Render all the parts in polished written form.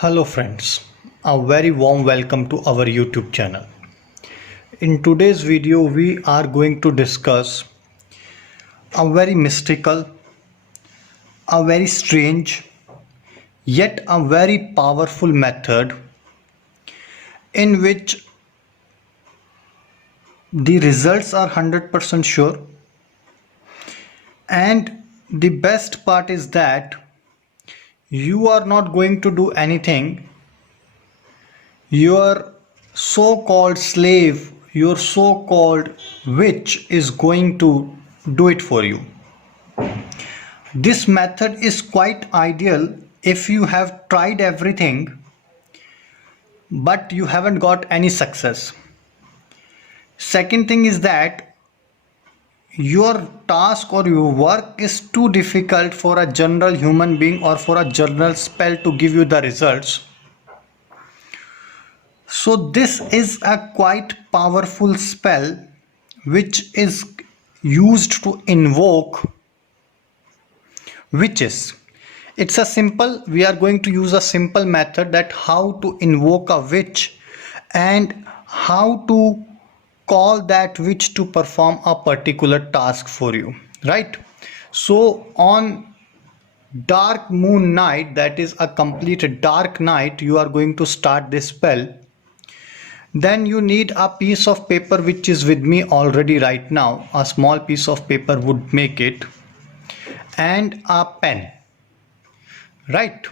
Hello friends, a very warm welcome to our YouTube channel. In today's video we are going to discuss a very mystical, a very strange, yet a very powerful method in which the results are 100% sure, and the best part is that you are not going to do anything. Your so-called slave, your so-called witch is going to do it for you. This method is quite ideal if you have tried everything but you haven't got any success. Second thing is that your task or your work is too difficult for a general human being or for a general spell to give you the results. So this is a quite powerful spell which is used to invoke witches. It's a simple, we are going to use a simple method that how to invoke a witch and how to call that witch to perform a particular task for you, right? So on dark moon night, that is a complete dark night, you are going to start this spell. Then you need a piece of paper which is with me already right now. A small piece of paper would make it, and a pen, right?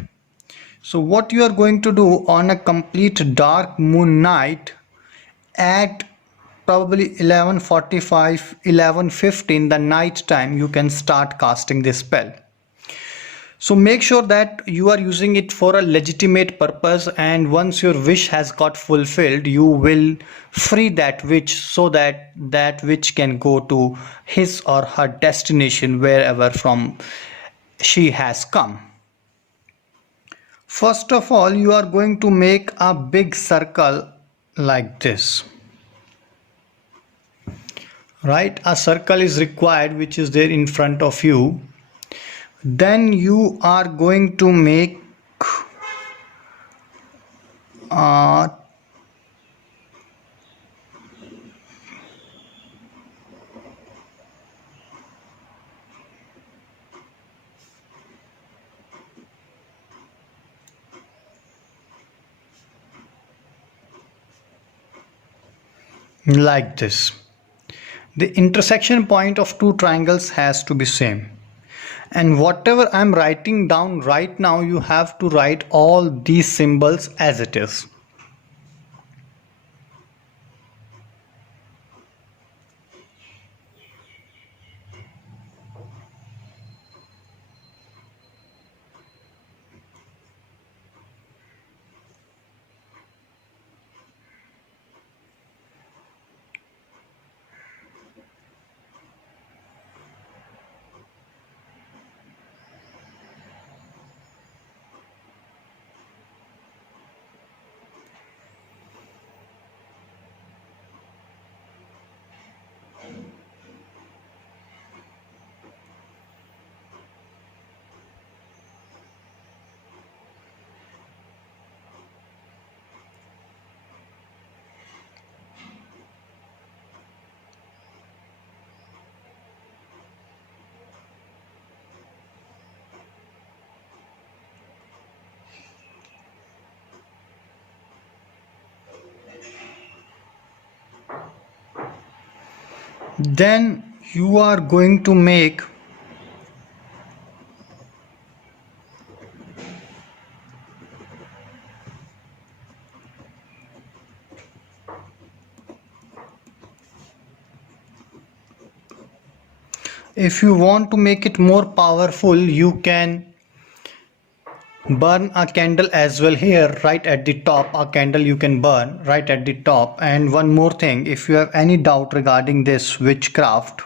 So what you are going to do on a complete dark moon night at probably 11:45, 11:15 the night time, you can start casting this spell. So make sure that you are using it for a legitimate purpose, and once your wish has got fulfilled, you will free that witch so that that witch can go to his or her destination wherever from she has come. First of all, you are going to make a big circle like this. Right? A circle is required which is there in front of you. Then you are going to make like this. The intersection point of two triangles has to be same. And whatever I'm writing down right now, you have to write all these symbols as it is. Then you are going to make if you want to make it more powerful, you can burn a candle as well here right at the top. A candle you can burn right at the top. And one more thing, if you have any doubt regarding this witchcraft,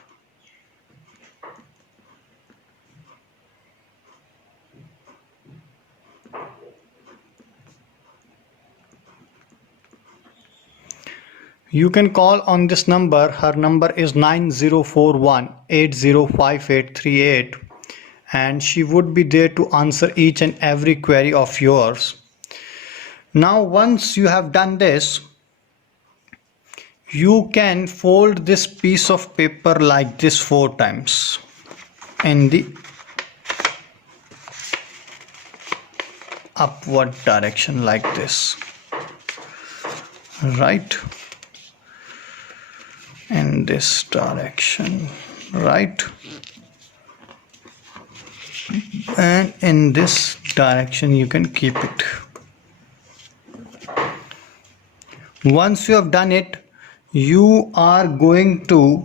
you can call on this number. Her number is 9041805838, and she would be there to answer each and every query of yours. Now once you have done this, you can fold this piece of paper like this 4 times in the upward direction like this, right, in this direction, right, and in this direction you can keep it. Once you have done it, you are going to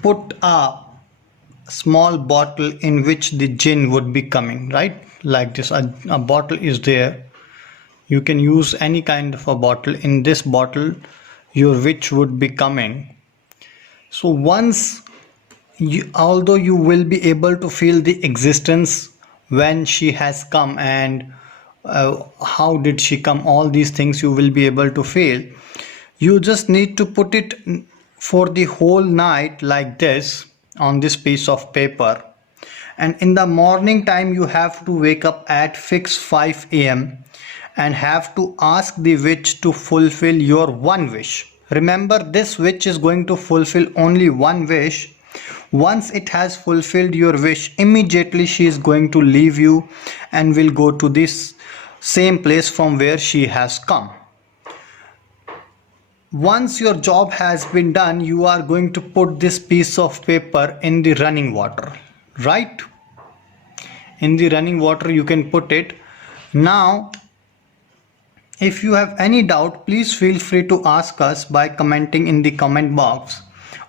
put a small bottle in which the gin would be coming, right, like this. A bottle is there. You can use any kind of a bottle. In this bottle your witch would be coming. So once although you will be able to feel the existence when she has come, and how did she come, all these things you will be able to feel. You just need to put it for the whole night like this on this piece of paper, and in the morning time you have to wake up at fix 5 a.m. and have to ask the witch to fulfill your one wish. Remember, this witch is going to fulfill only one wish. Once it has fulfilled your wish, immediately she is going to leave you and will go to this same place from where she has come. Once your job has been done, you are going to put this piece of paper in the running water, right? In the running water you can put it. Now if you have any doubt, please feel free to ask us by commenting in the comment box,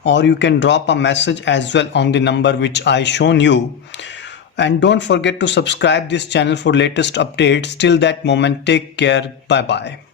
or you can drop a message as well on the number which I shown you. And don't forget to subscribe this channel for latest updates. Till that moment, take care. Bye bye.